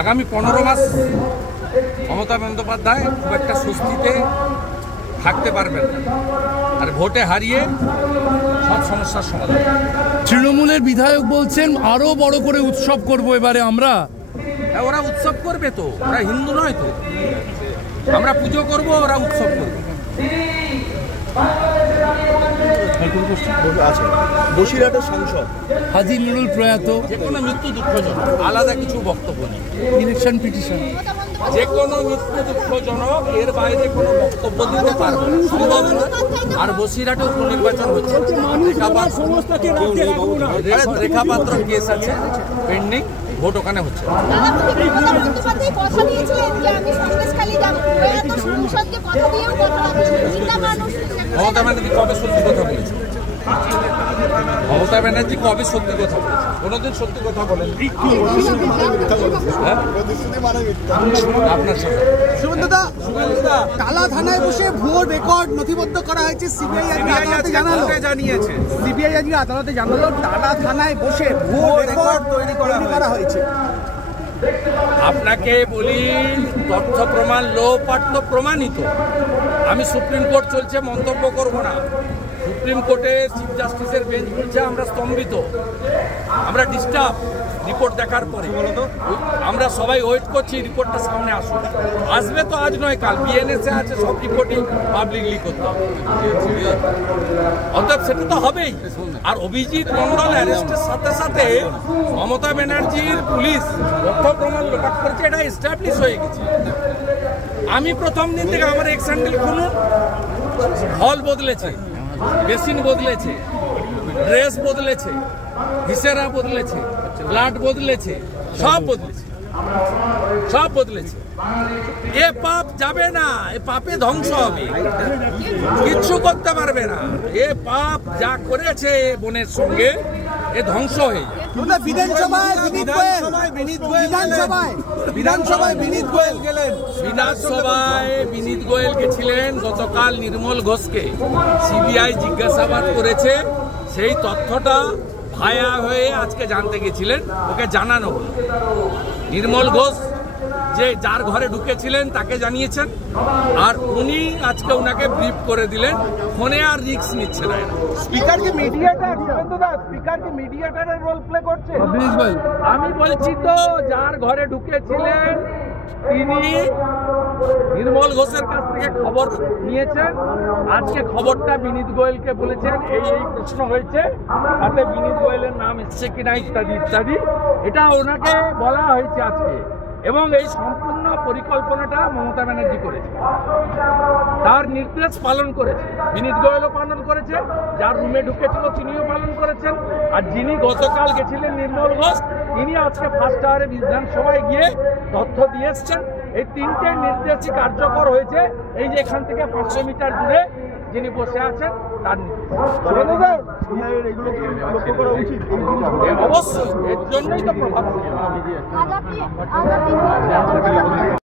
আগামী 15 মাস মমতা বন্দ্যোপাধ্যায় খুব একটা স্বস্তিতে থাকতে পারবেন না, আর ভোটে হারিয়ে সব সমস্যার সমাধান। তৃণমূলের বিধায়ক বলছেন আরো বড় করে উৎসব করব এবারে আমরা। হ্যাঁ, ওরা উৎসব করবে তো, ওরা হিন্দু নয় তো। আমরা পুজো করব, ওরা উৎসব করবে। বসিরহাটের সাংসদ হাজী নুরুল প্রয়াত, যে কোনো মৃত্যু দুঃখজনক, আলাদা কিছু বক্তব্য নেই। ইলেকশন পিটিশন, যে কোনো মৃত্যু দুঃখজনক, এর বাইরে কোনো বক্তব্য দিতে পারবে না, সম্ভব নয়। আর বসিরহাটে উপনির্বাচন হচ্ছে, রেখাপাত্র কেস আছে পেন্ডিং, ভোট ওখানে হচ্ছে। মমতা ব্যানার্জি কবে সত্যি কথা বলেছে? মমতা ব্যানার্জি কবে সত্যি কথা বলেছে? কোনোদিন সত্যি কথা বলেন? আপনার সাথে শুভেন্দুদা, টালা থানায় বসে ভুয়ো রেকর্ড নথিবদ্ধ করা হয়েছে। সিবিআই জানিয়েছে, সিবিআই আজকে আদালতে জানালো টালা থানায় বসে ভুয়ো রেকর্ড তৈরি করা হয়েছে। আপনাকে বলি, তথ্য প্রমাণ লোপাট্য প্রমাণিত। আমি সুপ্রিম কোর্ট চলছে, মন্তব্য করব না। সুপ্রিম কোর্টে চিফ জাস্টিসের বেঞ্চ বলছে আমরা স্তম্ভিত, আমরা ডিস্টার্ব রিপোর্ট দেখার পরে। আমরা সবাই ওয়েট করছি রিপোর্টটা সামনে আসুক। আসবে তো আজ নয় কাল, বিএনএসে আছে, সব রিপোর্টই পাবলিকলি করতে হবে। অর্থাৎ সেটা তো হবেই। আর অভিজিৎ মন্ডল অ্যারেস্টের সাথে সাথে মমতা ব্যানার্জির পুলিশ তথ্য প্রমাণ লোপাট করেছে, এটা এস্টাবলিশ হয়ে গেছে। আমি প্রথম দিন থেকে আমার এক্স হ্যান্ডেল খুলুন, হল বদলেছে, বেসিন বদলেছে, ড্রেস বদলেছে, ভিসেরা বদলেছে, ব্লাড বদলেছে, সব বদলেছে, সব বদলেছে। এ পাপ যাবে না, এ পাপে ধ্বংস হবে, কিচ্ছু করতে পারবে না। এ পাপ যা করেছে বোনের সঙ্গে, এ ধ্বংস হয়ে যায়। বিধানসভায় বিনীত গোয়েল গেছিলেন গতকাল নির্মল ঘোষকে সিবিআই জিজ্ঞাসাবাদ করেছে। সেই তথ্যটা ভায়া হয়ে আজকে জানতে গেছিলেন, ওকে জানানো হলো। নির্মল ঘোষ যে যার ঘরে ঢুকেছিলেন তাকে জানিয়েছেন, আর উনি আজকে উনাকে ব্রিফ করে দিলেন। ফোনে আর রিস্ক নিচ্ছে না। স্পিকার কি মিডিয়েটর? শুভেন্দুদা, স্পিকার কি মিডিয়েটরের রোল প্লে করছে? আমি বলছি তো, যার ঘরে ঢুকেছিলেন তিনি নির্মল ঘোষের কাছ থেকে খবর নিয়েছেন। আজকে খবরটা বিনীত গোয়েলকে বলেছেন, এই প্রশ্ন হয়েছে, তাতে বিনীত গোয়েলের নাম এসছে কিনা ইত্যাদি ইত্যাদি, এটা ওনাকে বলা হয়েছে আজকে। এবং এই সম্পূর্ণ পরিকল্পনাটা মমতা ব্যানার্জি করেছে, তার নির্দেশ পালন করেছে। বিনীত গোয়েলও পালন করেছে, যার রুমে ঢুকেছিল তিনিও পালন করেছেন, আর যিনি গতকাল গেছিলেন নির্মল ঘোষ, তিনি আজকে ফার্স্ট আওয়ারে বিধানসভায় গিয়ে তথ্য দিয়ে এসছেন। এই তিনটে নির্দেশই কার্যকর হয়েছে। এই যে এখান থেকে 500 মিটার দূরে যিনি বসে আছেন তার অবশ্যই, এর জন্যই তো প্রভাব।